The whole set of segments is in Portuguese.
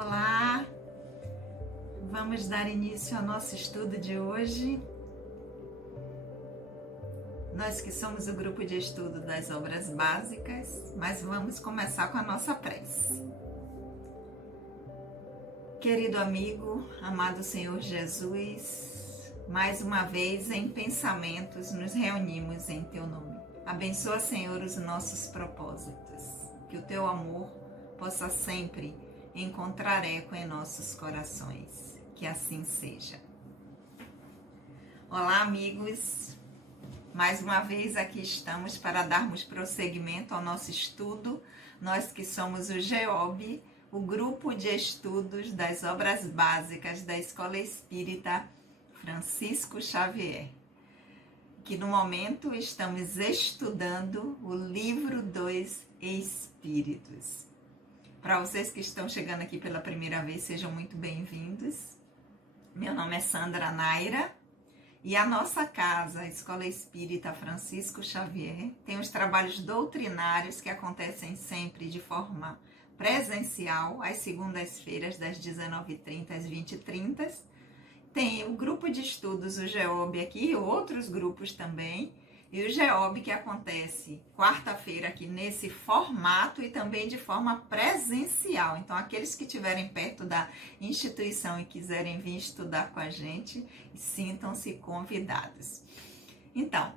Olá, vamos dar início ao nosso estudo de hoje. Nós que somos o grupo de estudo das obras básicas, mas vamos começar com a nossa prece. Querido amigo, amado Senhor Jesus, mais uma vez em pensamentos nos reunimos em Teu nome. Abençoa, Senhor, os nossos propósitos, que o Teu amor possa sempre encontrar eco em nossos corações. Que assim seja. Olá, amigos. Mais uma vez aqui estamos para darmos prosseguimento ao nosso estudo. Nós que somos o GEOB, o grupo de estudos das obras básicas da Escola Espírita Francisco Xavier. Que no momento estamos estudando o livro dos Espíritos. Para vocês que estão chegando aqui pela primeira vez, sejam muito bem-vindos. Meu nome é Sandra Naira e a nossa casa, a Escola Espírita Francisco Xavier, tem os trabalhos doutrinários que acontecem sempre de forma presencial, às segundas-feiras, das 19h30 às 20h30. Tem o grupo de estudos, o GEOB aqui, e outros grupos também. E o GEOB que acontece quarta-feira aqui nesse formato e também de forma presencial. Então, aqueles que estiverem perto da instituição e quiserem vir estudar com a gente, sintam-se convidados. Então,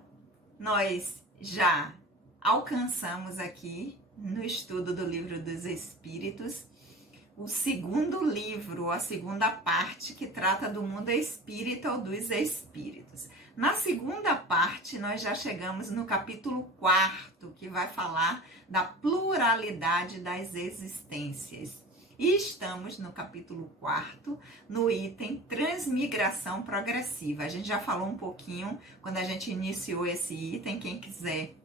nós já alcançamos aqui no estudo do Livro dos Espíritos o segundo livro, a segunda parte que trata do mundo espírita ou dos espíritos. Na segunda parte, nós já chegamos no capítulo 4, que vai falar da pluralidade das existências. E estamos no capítulo 4, no item Transmigração Progressiva. A gente já falou um pouquinho quando a gente iniciou esse item. Quem quiser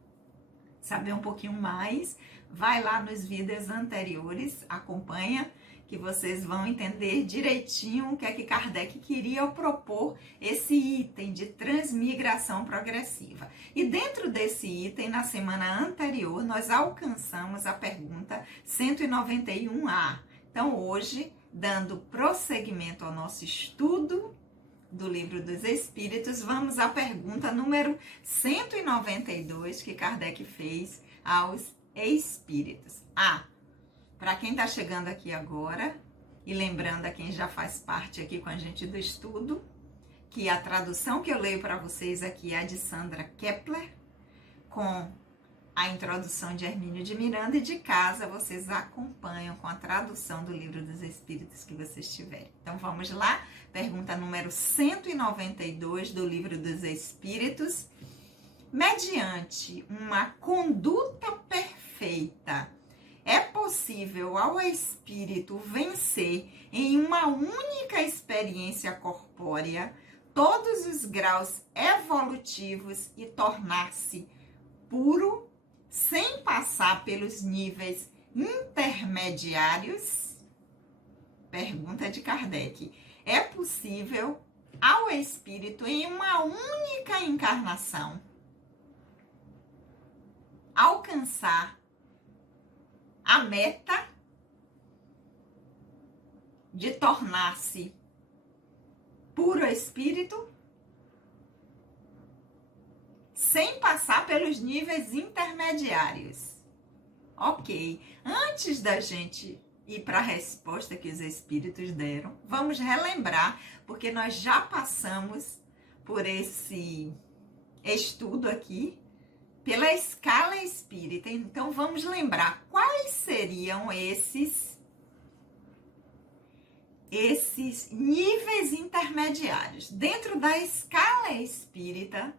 saber um pouquinho mais, vai lá nos vídeos anteriores, acompanha, que vocês vão entender direitinho o que é que Kardec queria propor esse item de transmigração progressiva. E dentro desse item, na semana anterior, nós alcançamos a pergunta 191A. Então, hoje, dando prosseguimento ao nosso estudo do Livro dos Espíritos, vamos à pergunta número 192 que Kardec fez aos espíritos. Para quem está chegando aqui agora, e lembrando a quem já faz parte aqui com a gente do estudo, que a tradução que eu leio para vocês aqui é a de Sandra Kepler, com a introdução de Hermínio de Miranda, e de casa vocês acompanham com a tradução do Livro dos Espíritos que vocês tiverem. Então vamos lá, pergunta número 192 do Livro dos Espíritos. Mediante uma conduta perfeita, é possível ao espírito vencer em uma única experiência corpórea todos os graus evolutivos e tornar-se puro sem passar pelos níveis intermediários? Pergunta de Kardec. É possível ao espírito em uma única encarnação alcançar a meta de tornar-se puro espírito sem passar pelos níveis intermediários? Ok, antes da gente ir para a resposta que os espíritos deram, vamos relembrar, porque nós já passamos por esse estudo aqui, pela escala espírita. Então, vamos lembrar quais seriam esses níveis intermediários. Dentro da escala espírita,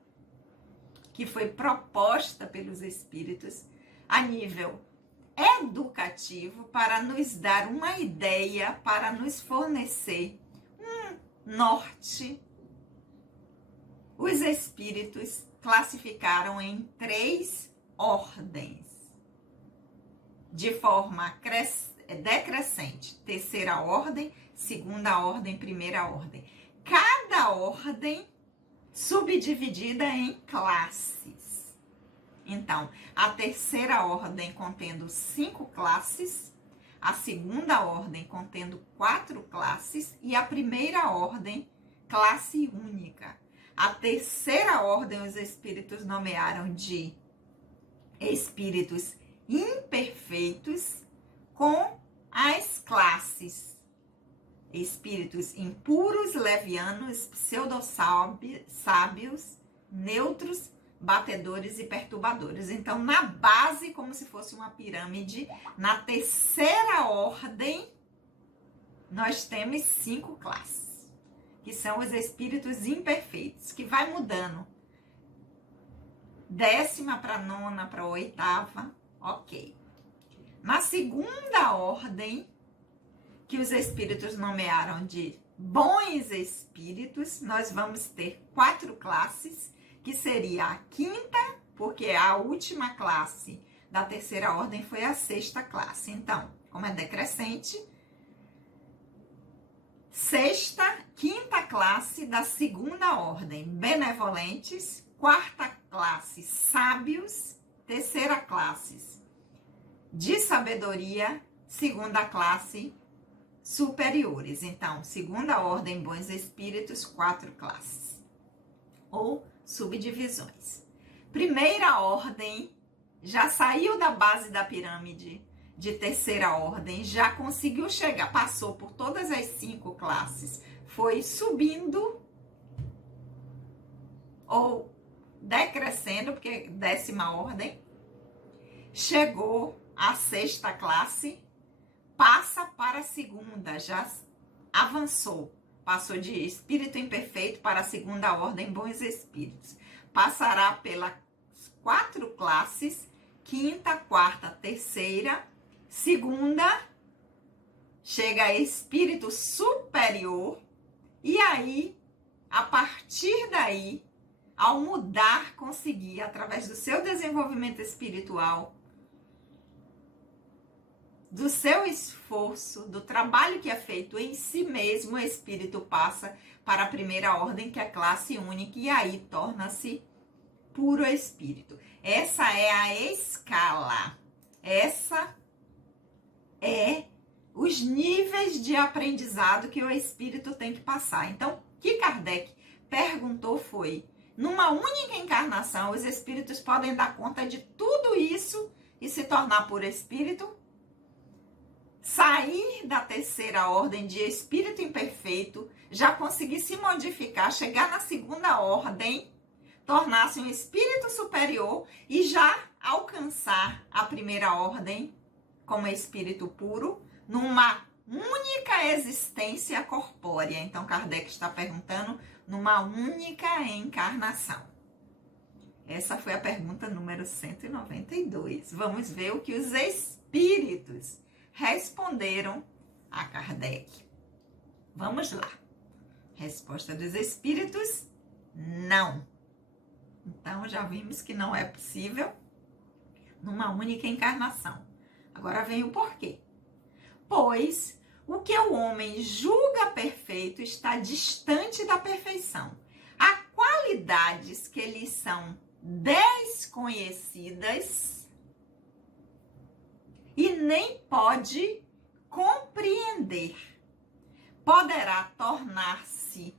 que foi proposta pelos espíritos, a nível educativo, para nos dar uma ideia, para nos fornecer um norte, os espíritos classificaram em 3 ordens, de forma decrescente: terceira ordem, segunda ordem, primeira ordem. Cada ordem subdividida em classes. Então, a terceira ordem contendo 5 classes, a segunda ordem contendo 4 classes e a primeira ordem, classe única. A terceira ordem os espíritos nomearam de espíritos imperfeitos, com as classes espíritos impuros, levianos, pseudo-sábios, neutros, batedores e perturbadores. Então, na base, como se fosse uma pirâmide, na terceira ordem, nós temos 5 classes, que são os espíritos imperfeitos, que vai mudando. 10ª para 9ª para 8ª, ok. Na segunda ordem, que os espíritos nomearam de bons espíritos, nós vamos ter 4 classes, que seria a 5ª, porque a última classe da terceira ordem foi a 6ª classe. Então, como é decrescente, 6ª, 5ª classe da segunda ordem, benevolentes, 4ª classe, sábios, terceira classe, de sabedoria, segunda classe, superiores. Então, segunda ordem, bons espíritos, 4 classes ou subdivisões. Primeira ordem já saiu da base da pirâmide de terceira ordem, já conseguiu chegar, passou por todas as 5 classes, foi subindo ou decrescendo, porque 10ª ordem, chegou à 6ª classe, passa para a segunda, já avançou, passou de espírito imperfeito para a segunda ordem, bons espíritos. Passará pelas 4 classes, 5ª, 4ª, terceira, segunda, chega a espírito superior, e aí, a partir daí, ao mudar, conseguir, através do seu desenvolvimento espiritual, do seu esforço, do trabalho que é feito em si mesmo, o espírito passa para a primeira ordem, que é a classe única, e aí torna-se puro espírito. Essa é a escala. Essa é os níveis de aprendizado que o espírito tem que passar. Então, o que Kardec perguntou foi: numa única encarnação, os espíritos podem dar conta de tudo isso e se tornar puro espírito? Sair da terceira ordem de espírito imperfeito, já conseguir se modificar, chegar na segunda ordem, tornar-se um espírito superior e já alcançar a primeira ordem como espírito puro, numa única existência corpórea. Então, Kardec está perguntando numa única encarnação. Essa foi a pergunta número 192. Vamos ver o que os espíritos responderam a Kardec. Vamos lá. Resposta dos espíritos: não. Então, já vimos que não é possível numa única encarnação. Agora vem o porquê. Pois o que o homem julga perfeito está distante da perfeição. Há qualidades que lhes são desconhecidas e nem pode compreender. Poderá tornar-se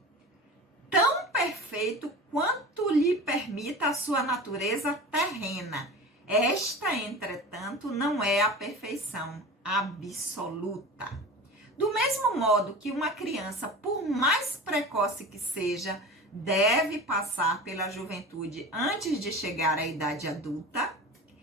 tão perfeito quanto lhe permita a sua natureza terrena. Esta, entretanto, não é a perfeição absoluta. Do mesmo modo que uma criança, por mais precoce que seja, deve passar pela juventude antes de chegar à idade adulta,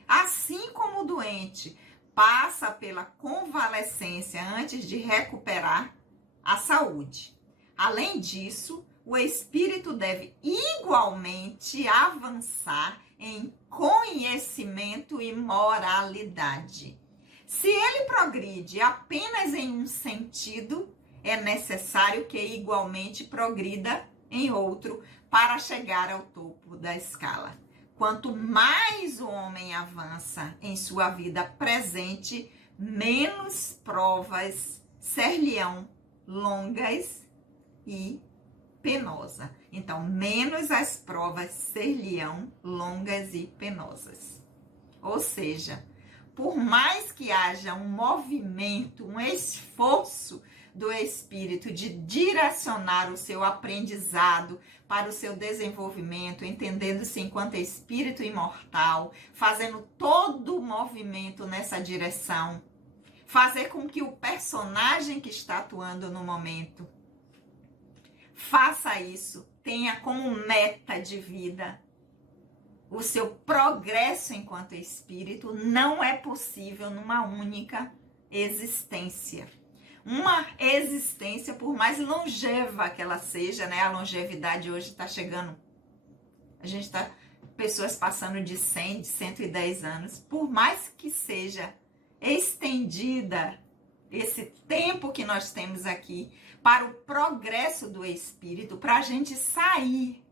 assim como o doente passa pela convalescência antes de recuperar a saúde. Além disso, o espírito deve igualmente avançar em conhecimento e moralidade. Se ele progride apenas em um sentido, é necessário que igualmente progrida em outro para chegar ao topo da escala. Quanto mais o homem avança em sua vida presente, menos provas ser-lhe-ão longas e penosas. Então, menos as provas ser-lhe-ão longas e penosas. Ou seja, por mais que haja um movimento, um esforço do espírito de direcionar o seu aprendizado para o seu desenvolvimento, entendendo-se enquanto espírito imortal, fazendo todo o movimento nessa direção, fazer com que o personagem que está atuando no momento faça isso, tenha como meta de vida o seu progresso enquanto espírito, não é possível numa única existência. Uma existência, por mais longeva que ela seja, né? A longevidade hoje está chegando. A gente está, pessoas passando de 100, de 110 anos. Por mais que seja estendida esse tempo que nós temos aqui para o progresso do espírito, para a gente sair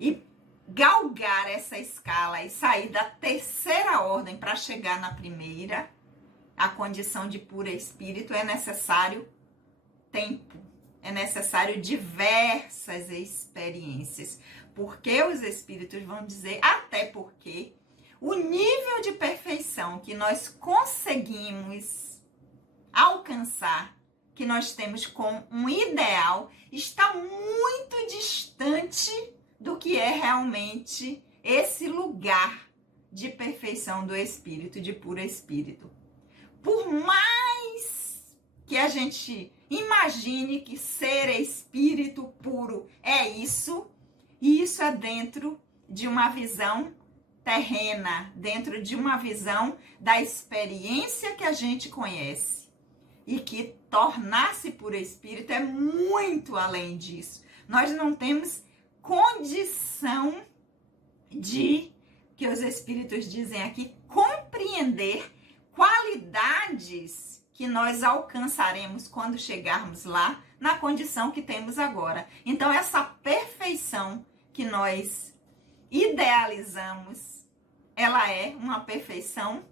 e galgar essa escala e sair da terceira ordem para chegar na primeira, a condição de puro espírito, é necessário tempo, é necessário diversas experiências. Porque os espíritos vão dizer, até porque o nível de perfeição que nós conseguimos alcançar, que nós temos como um ideal, está muito distante do que é realmente esse lugar de perfeição do espírito, de puro espírito. Por mais que a gente imagine que ser espírito puro é isso, e isso é dentro de uma visão terrena, dentro de uma visão da experiência que a gente conhece. E que tornar-se puro espírito é muito além disso. Nós não temos condição de, que os espíritos dizem aqui, compreender qualidades que nós alcançaremos quando chegarmos lá, na condição que temos agora. Então, essa perfeição que nós idealizamos, ela é uma perfeição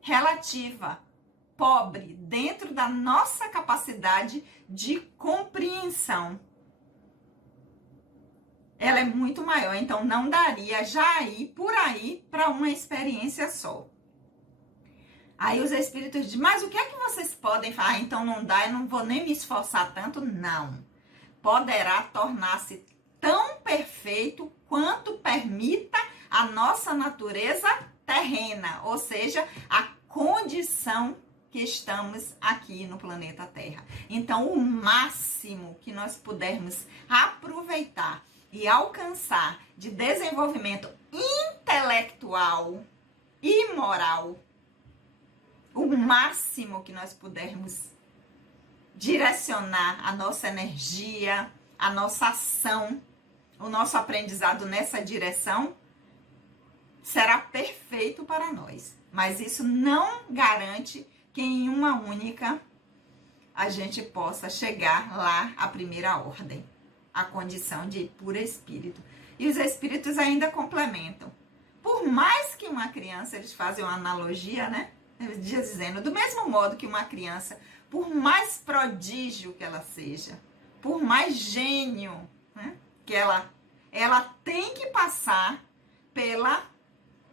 relativa, pobre, dentro da nossa capacidade de compreensão. Ela é muito maior, então não daria já ir por aí para uma experiência só. Aí os espíritos dizem, mas o que é que vocês podem falar? Então não dá, eu não vou nem me esforçar tanto. Não. Poderá tornar-se tão perfeito quanto permita a nossa natureza terrena, ou seja, a condição que estamos aqui no planeta Terra. Então, o máximo que nós pudermos aproveitar e alcançar de desenvolvimento intelectual e moral, o máximo que nós pudermos direcionar a nossa energia, a nossa ação, o nosso aprendizado nessa direção, será perfeito para nós. Mas isso não garante que em uma única a gente possa chegar lá à primeira ordem, a condição de puro espírito. E os espíritos ainda complementam. Por mais que uma criança, eles fazem uma analogia, né? Dizendo, do mesmo modo que uma criança, por mais prodígio que ela seja, por mais gênio, né, que ela tem que passar pela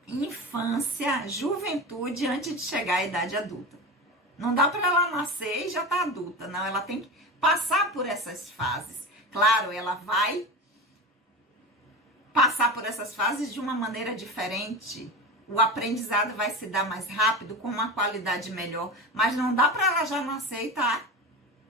infância, juventude, antes de chegar à idade adulta. Não dá para ela nascer e já tá adulta, não. Ela tem que passar por essas fases. Claro, ela vai passar por essas fases de uma maneira diferente. O aprendizado vai se dar mais rápido, com uma qualidade melhor. Mas não dá para ela já nascer e estar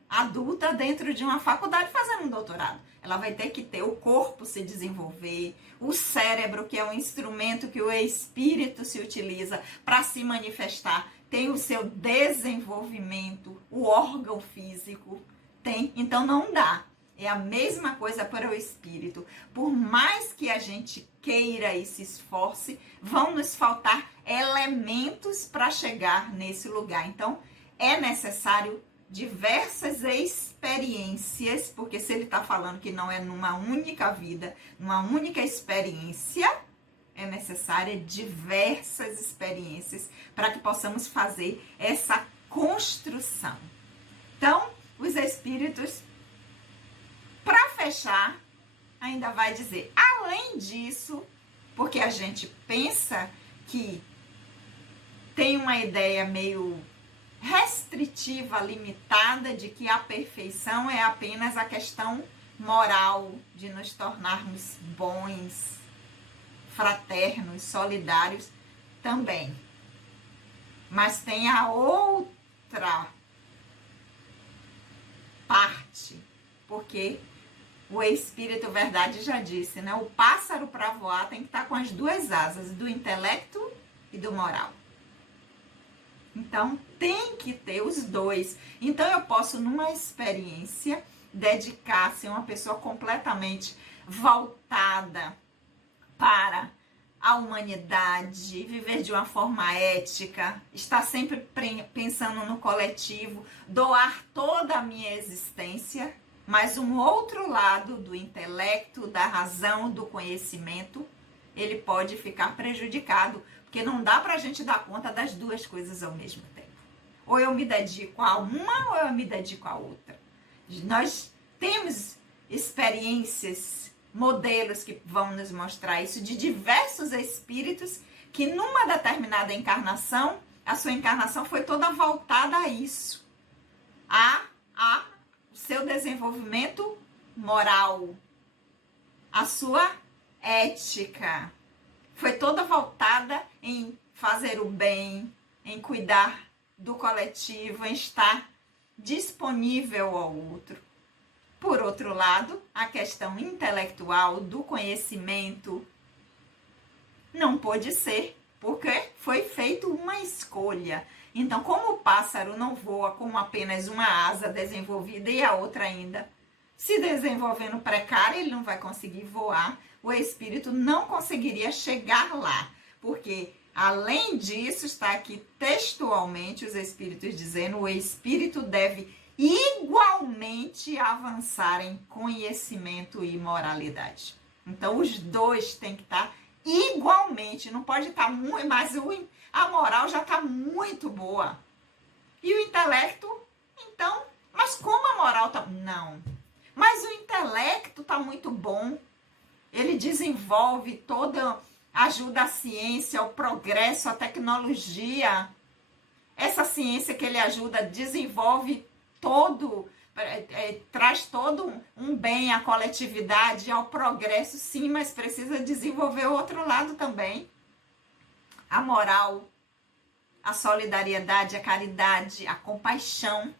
adulta dentro de uma faculdade fazendo um doutorado. Ela vai ter que ter o corpo se desenvolver, o cérebro, que é um instrumento que o espírito se utiliza para se manifestar, tem o seu desenvolvimento, o órgão físico tem. Então não dá. É a mesma coisa para o espírito. Por mais que a gente queira e se esforce, vão nos faltar elementos para chegar nesse lugar. Então, é necessário diversas experiências, porque se ele está falando que não é numa única vida, numa única experiência, é necessária diversas experiências para que possamos fazer essa construção. Então, os espíritos, para fechar, ainda vai dizer, além disso, porque a gente pensa que tem uma ideia meio restritiva, limitada, de que a perfeição é apenas a questão moral, de nos tornarmos bons, fraternos, solidários também. Mas tem a outra parte, porque o Espírito Verdade já disse, né? O pássaro para voar tem que estar com as duas asas, do intelecto e do moral. Então, tem que ter os dois. Então, eu posso, numa experiência, dedicar-se a uma pessoa completamente voltada para a humanidade, viver de uma forma ética, estar sempre pensando no coletivo, doar toda a minha existência, mas um outro lado do intelecto, da razão, do conhecimento, ele pode ficar prejudicado, porque não dá pra gente dar conta das duas coisas ao mesmo tempo. Ou eu me dedico a uma ou eu me dedico a outra. Nós temos experiências, modelos que vão nos mostrar isso, de diversos espíritos que numa determinada encarnação, a sua encarnação foi toda voltada a isso, a seu desenvolvimento moral, a sua ética, foi toda voltada em fazer o bem, em cuidar do coletivo, em estar disponível ao outro. Por outro lado, a questão intelectual do conhecimento não pôde ser, porque foi feita uma escolha. Então, como o pássaro não voa com apenas uma asa desenvolvida e a outra ainda se desenvolvendo precária, ele não vai conseguir voar, o espírito não conseguiria chegar lá, porque além disso, está aqui textualmente os espíritos dizendo, o espírito deve igualmente avançar em conhecimento e moralidade. Então, os dois têm que estar igualmente, não pode estar muito, mas a moral já está muito boa. E o intelecto, então, mas como a moral está... Não, mas o intelecto está muito bom, ele desenvolve toda, ajuda a ciência, ao progresso, a tecnologia. Essa ciência que ele ajuda desenvolve todo, traz todo um bem à coletividade, ao progresso, sim, mas precisa desenvolver o outro lado também. A moral, a solidariedade, a caridade, a compaixão.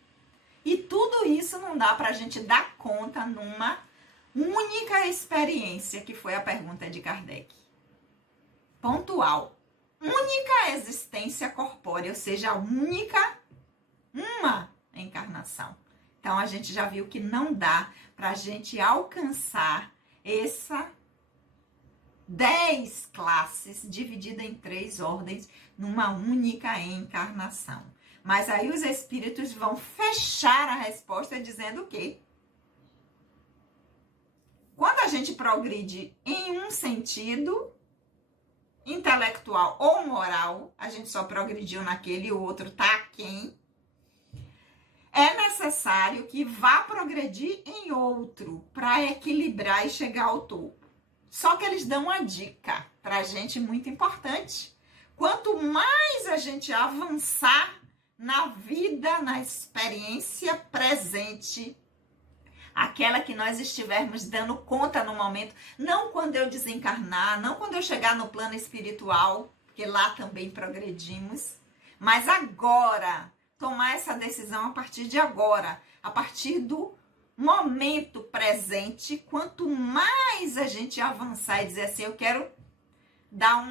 E tudo isso não dá para a gente dar conta numa única experiência, que foi a pergunta de Kardec. Pontual. Única existência corpórea, ou seja, uma encarnação. Então, a gente já viu que não dá para a gente alcançar essa 10 classes dividida em 3 ordens numa única encarnação. Mas aí os espíritos vão fechar a resposta dizendo o quê? Quando a gente progride em um sentido intelectual ou moral, a gente só progrediu naquele e o outro tá aquém, é necessário que vá progredir em outro para equilibrar e chegar ao topo. Só que eles dão uma dica para a gente muito importante. Quanto mais a gente avançar na vida, na experiência presente, aquela que nós estivermos dando conta no momento, não quando eu desencarnar, não quando eu chegar no plano espiritual, porque lá também progredimos, mas agora, tomar essa decisão a partir de agora, a partir do momento presente. Quanto mais a gente avançar e dizer assim, eu quero dar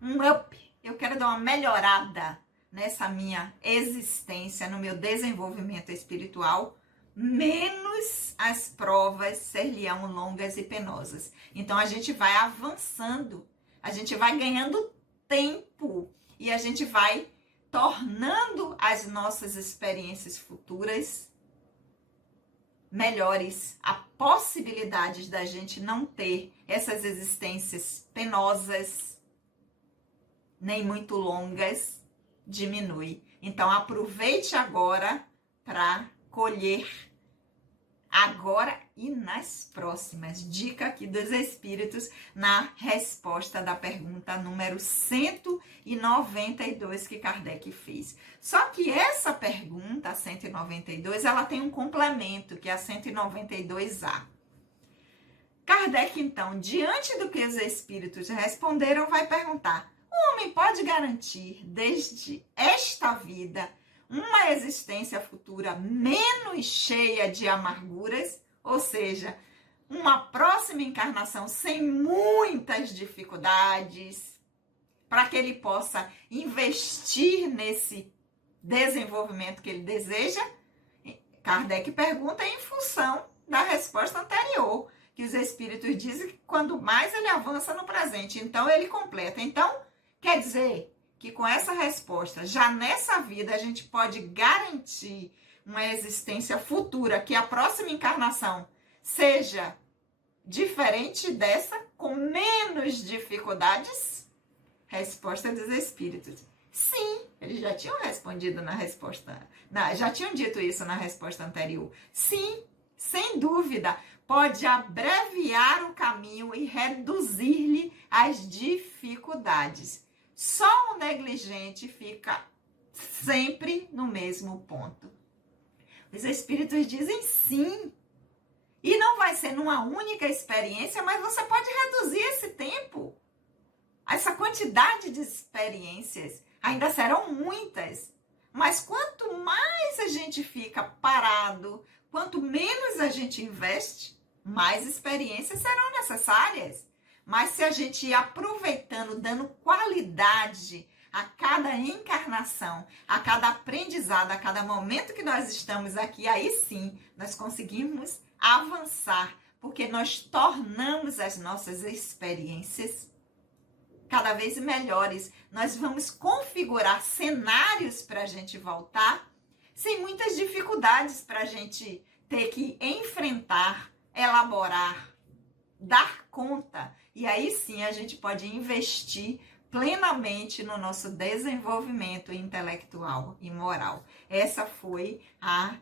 um up, eu quero dar uma melhorada nessa minha existência, no meu desenvolvimento espiritual, menos as provas ser-lhe-ão longas e penosas. Então, a gente vai avançando, a gente vai ganhando tempo e a gente vai tornando as nossas experiências futuras melhores. A possibilidade da gente não ter essas existências penosas, nem muito longas, diminui. Então, aproveite agora para colher agora e nas próximas. Dica aqui dos Espíritos na resposta da pergunta número 192 que Kardec fez. Só que essa pergunta, a 192, ela tem um complemento, que é a 192A. Kardec, então, diante do que os Espíritos responderam, vai perguntar: o homem pode garantir, desde esta vida, uma existência futura menos cheia de amarguras, ou seja, uma próxima encarnação sem muitas dificuldades, para que ele possa investir nesse desenvolvimento que ele deseja? Kardec pergunta em função da resposta anterior, que os Espíritos dizem que quando mais ele avança no presente, então ele completa. Então, quer dizer que com essa resposta, já nessa vida, a gente pode garantir uma existência futura, que a próxima encarnação seja diferente dessa, com menos dificuldades? Resposta dos Espíritos: sim, eles já tinham respondido na resposta, já tinham dito isso na resposta anterior. Sim, sem dúvida, pode abreviar o caminho e reduzir-lhe as dificuldades. Só o negligente fica sempre no mesmo ponto. Os Espíritos dizem sim. E não vai ser numa única experiência, mas você pode reduzir esse tempo. Essa quantidade de experiências ainda serão muitas. Mas quanto mais a gente fica parado, quanto menos a gente investe, mais experiências serão necessárias. Mas se a gente ir aproveitando, dando qualidade a cada encarnação, a cada aprendizado, a cada momento que nós estamos aqui, aí sim nós conseguimos avançar, porque nós tornamos as nossas experiências cada vez melhores. Nós vamos configurar cenários para a gente voltar sem muitas dificuldades para a gente ter que enfrentar, elaborar, dar conta. E aí sim a gente pode investir plenamente no nosso desenvolvimento intelectual e moral. Essa foi a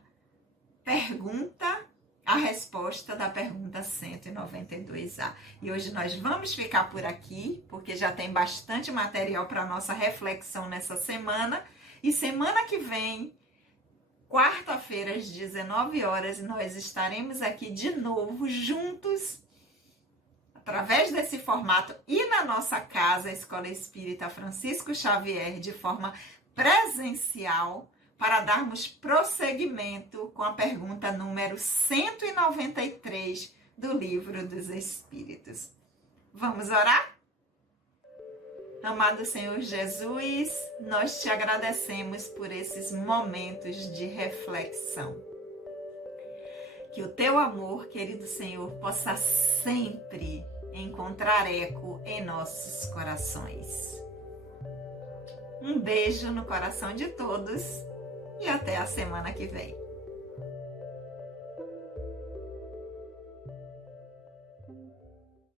resposta da pergunta 192A. E hoje nós vamos ficar por aqui, porque já tem bastante material para nossa reflexão nessa semana. E semana que vem, quarta-feira, às 19 horas, nós estaremos aqui de novo, juntos, através desse formato e na nossa casa, a Escola Espírita Francisco Xavier, de forma presencial, para darmos prosseguimento com a pergunta número 193 do Livro dos Espíritos. Vamos orar? Amado Senhor Jesus, nós te agradecemos por esses momentos de reflexão. Que o teu amor, querido Senhor, possa sempre encontrar eco em nossos corações. Um beijo no coração de todos e até a semana que vem.